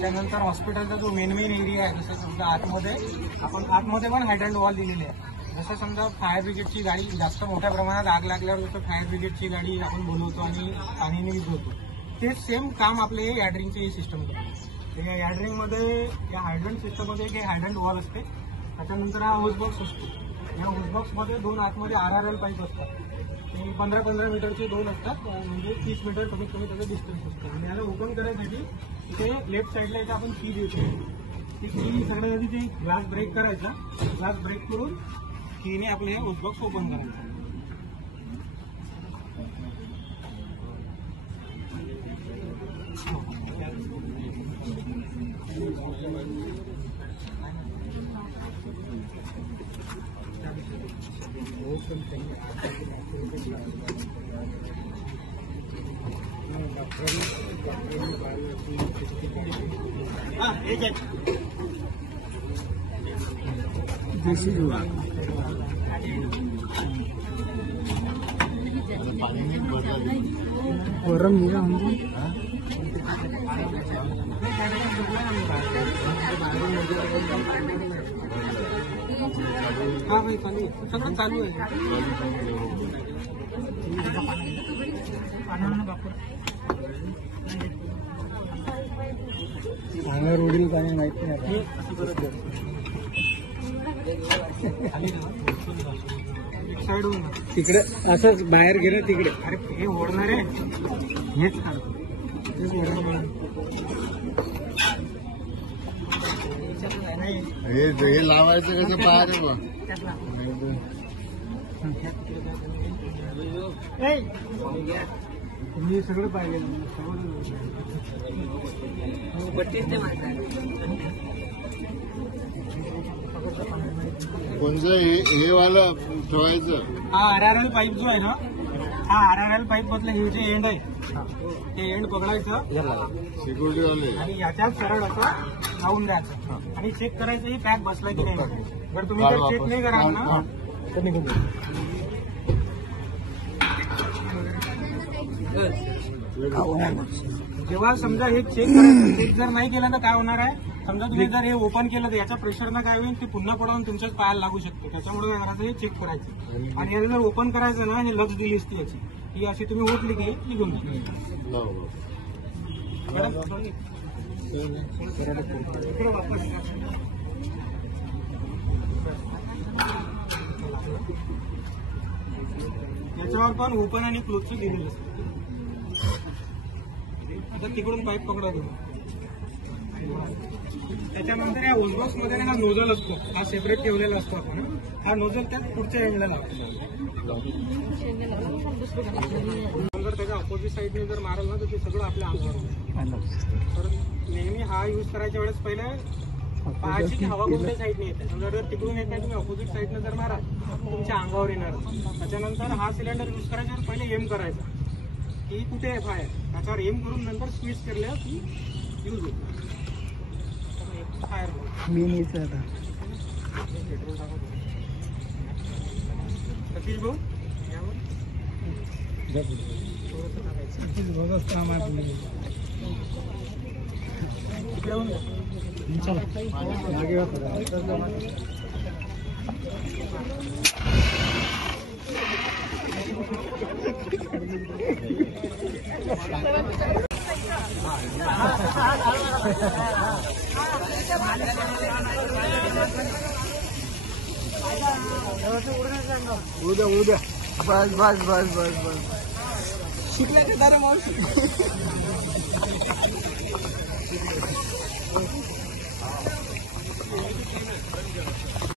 त्याच्यानंतर हॉस्पिटलचा जो मेन एरिया आहे, जसं समजा आतमध्ये पण हायड्रंट वॉल दिलेली आहे. जसं समजा फायर ब्रिगेडची गाडी जास्त मोठ्या प्रमाणात आग लागल्यावर जसं फायर ब्रिगेडची गाडी आपण बोलवतो आणि पाणीने विझवतो, ते सेम काम आपले यॅडरिंगचे ही सिस्टम करतो. या यॅडरिंगमध्ये या हायड्रंट सिस्टममध्ये एक हायड्रंट वॉल असते. त्याच्यानंतर हा होसबॉक्स असतो. या होसबॉक्समध्ये 2 आतमध्ये RRL पाईप असतात. ते 15-15 मीटरचे 2 असतात, म्हणजे 30 मीटर कमीत कमी त्याचं डिस्टन्स असतं. आणि याला ओपन करायसाठी इथे लेफ्ट साईडला इथे आपण की देतो. ती की सगळ्यात आधी ते ग्लास ब्रेक करायचा. ग्लास ब्रेक करून कीने आपलं हे होसबॉक्स ओपन करायचं. गरम दिला हा भाई चालू सगळं चालू आहे. पाण्यावर उडील पाणी माहिती नाही. तिकडे असंच बाहेर गेलं तिकडे. अरे हे ओढणार आहे, हेच हे लावायचं कसं बाहेर बघ. तुम्ही सगळं पाहिजे. कोणचं हे वाला ठेवायचं. हा RRL पाईप जो आहे ना, हा RRL पाईप मधलं हे जे एंड आहे, ते एंड पकडायचं सिक्युरिटी वाले आणि याच्यात सरळ असं लावून द्यायचं आणि चेक करायचं ही पॅक बसला की नाही. बरं तुम्ही जर चेक नाही कराल ना तर निघून जेव्हा समजा हे चेक जर नाही केलं तर काय होणार आहे, समजा तुम्ही जर हे ओपन केलं तर याच्या प्रेशरनं काय होईल, ते पुन्हा पडून तुमच्याच पायाला लागू शकतो. त्याच्यामुळे काय करायचं, हे चेक करायचं. आणि याला जर ओपन करायचं ना, हे लक्ष दिली असती याची, ही अशी तुम्ही ओतली की निघून जाईल. याच्यावर पण ओपन आणि क्लोजचं दिलेलं असतं. आता तिकडून पाईप पकडा तुम्ही. त्याच्यानंतर या होसबॉक्स मध्ये हा नोझल असतो, हा सेपरेट ठेवलेला असतो आपण. हा नोझल त्यात पुढच्या एंडला लागतो. जर त्याच्या ऑपोजिट साईडने जर मारल ना तर ते सगळं आपल्या अंगावर. तर नेहमी हा यूज करायच्या वेळेस पहिले पाहायची की हवा कोणत्या साईडने येते. समजा जर तिकडून येत नाही, तुम्ही ऑपोजिट साईडने जर मारा तुमच्या अंगावर येणार. त्याच्यानंतर हा सिलेंडर यूज करायच्यावर पहिले एम करायचा की कुठे आहे फायर, त्याच्यावर एम करून नंतर स्विच केलं की यूज होतो फायर. सतीश भाऊ उद्या उद्या बस बस बस बस बस शिकण्याच्या दारे मावशी.